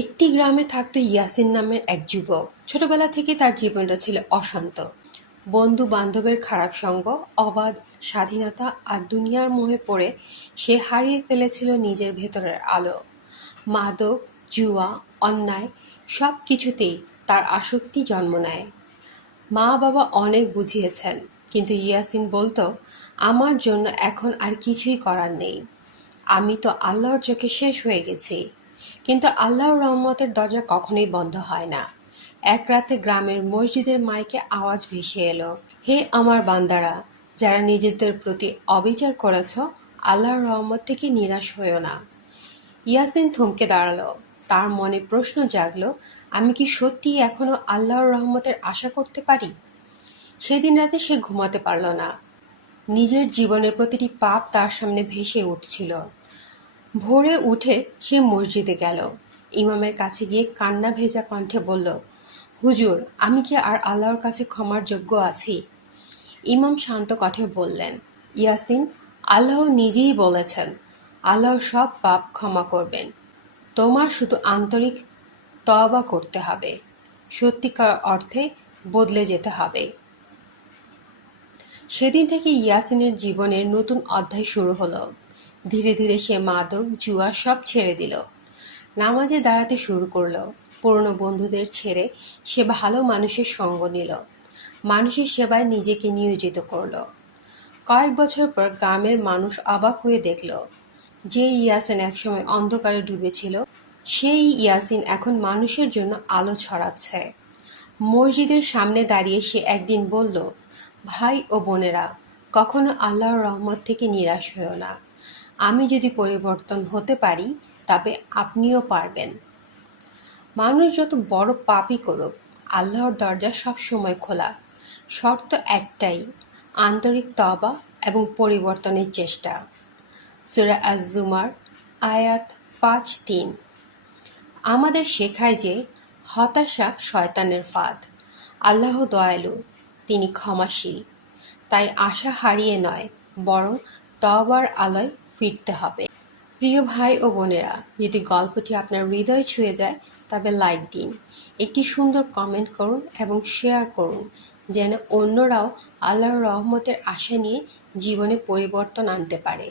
একটি গ্রামে থাকতো ইয়াসিন নামের এক যুবক ছোটবেলা থেকে তার জীবনটা ছিল অশান্ত। বন্ধু বান্ধবের খারাপ সঙ্গ, অবাধ স্বাধীনতা আর দুনিয়ার মোহে পড়ে সে হারিয়ে ফেলেছিল নিজের ভেতরের আলো। মাদক, জুয়া, অন্যায় সব কিছুতেই তার আসক্তি জন্ম নেয়। মা বাবা অনেক বুঝিয়েছেন, কিন্তু ইয়াসিন বলতো, আমার জন্য এখন আর কিছুই করার নেই। আমি তো আল্লাহর চোখে শেষ হয়ে গেছি। কিন্তু আল্লাহর রহমতের দরজা কখনোই বন্ধ হয় না। এক রাতে গ্রামের মসজিদের মাইকে আওয়াজ ভেসে এলো, হে আমার বান্দারা, যারা নিজেদের প্রতি অবিচার করেছ, আল্লাহর রহমত থেকে নিরাশ হয়েও না। ইয়াসিন থমকে দাঁড়াল। তার মনে প্রশ্ন জাগলো, আমি কি সত্যি এখনও আল্লাহর রহমতের আশা করতে পারি? সেদিন রাতে সে ঘুমাতে পারল না। নিজের জীবনের প্রতিটি পাপ তার সামনে ভেসে উঠছিল। ভোরে উঠে সে মসজিদে গেল। ইমামের কাছে গিয়ে কান্না ভেজা কণ্ঠে বলল, হুজুর, আমি কি আর আল্লাহর কাছে ক্ষমার যোগ্য আছি? ইমাম শান্ত কণ্ঠে বললেন, ইয়াসিন, আল্লাহ নিজেই বলেছেন, আল্লাহ সব পাপ ক্ষমা করবেন। তোমার শুধু আন্তরিক তওবা করতে হবে। সত্যিকার অর্থে বদলে যেতে হবে। সেদিন থেকে ইয়াসিনের জীবনের নতুন অধ্যায় শুরু হলো। ধীরে ধীরে সে মাদক, জুয়া সব ছেড়ে দিল। নামাজে দাঁড়াতে শুরু করল। পুরনো বন্ধুদের ছেড়ে সে ভালো মানুষের সঙ্গ নিল। মানুষের সেবায় নিজেকে নিয়োজিত করল। কয়েক বছর পর গ্রামের মানুষ অবাক হয়ে দেখল, যে ইয়াসিন একসময় অন্ধকারে ডুবেছিল, সেই ইয়াসিন এখন মানুষের জন্য আলো ছড়াচ্ছে। মসজিদের সামনে দাঁড়িয়ে সে একদিন বলল, ভাই ও বোনেরা, কখনো আল্লাহর রহমত থেকে নিরাশ হয়েও না। আমি যদি পরিবর্তন হতে পারি, তবে আপনিও পারবেন। মানুষ যত বড় পাপই করুক, আল্লাহর দরজা সব সময় খোলা। শর্ত একটাই, আন্তরিক তবা এবং পরিবর্তনের চেষ্টা। সুরা আজুমার আয়াত পাঁচ তিন আমাদের শেখায় যে, হতাশা শয়তানের ফাঁদ। আল্লাহ দয়ালু, তিনি ক্ষমাশীল। তাই আশা হারিয়ে নয়, বরং তবার আলোয় ফিরতে হবে। প্রিয় ভাই ও বোনেরা, যদি গল্পটি আপনার হৃদয় ছুঁয়ে যায়, তবে লাইক দিন, একটি সুন্দর কমেন্ট করুন এবং শেয়ার করুন, যেন অন্যরাও আল্লাহর রহমতের আশা নিয়ে জীবনে পরিবর্তন আনতে পারে।